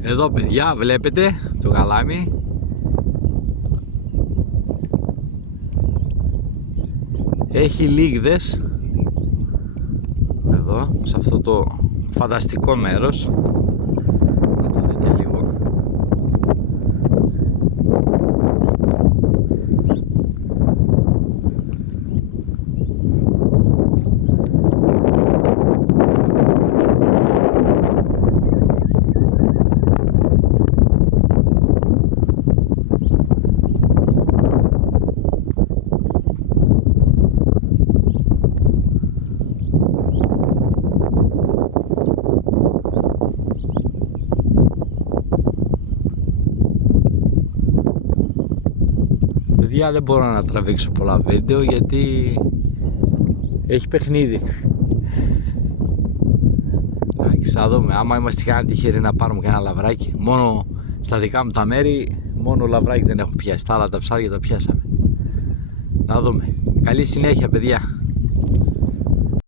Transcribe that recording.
Εδώ παιδιά βλέπετε το γαλάμι. Έχει λίγδες εδώ σε αυτό το φανταστικό μέρος. Να το δείτε λίγο. Παιδιά, δεν μπορώ να τραβήξω πολλά βίντεο γιατί έχει παιχνίδι. Εντάξει, θα δούμε. Άμα είμαστε κανένα τυχεροί να πάρουμε κανένα λαβράκι. Μόνο στα δικά μου τα μέρη, μόνο λαβράκι δεν έχω πιάσει. Τα άλλα τα ψάρια τα πιάσαμε. Θα δούμε. Καλή συνέχεια παιδιά.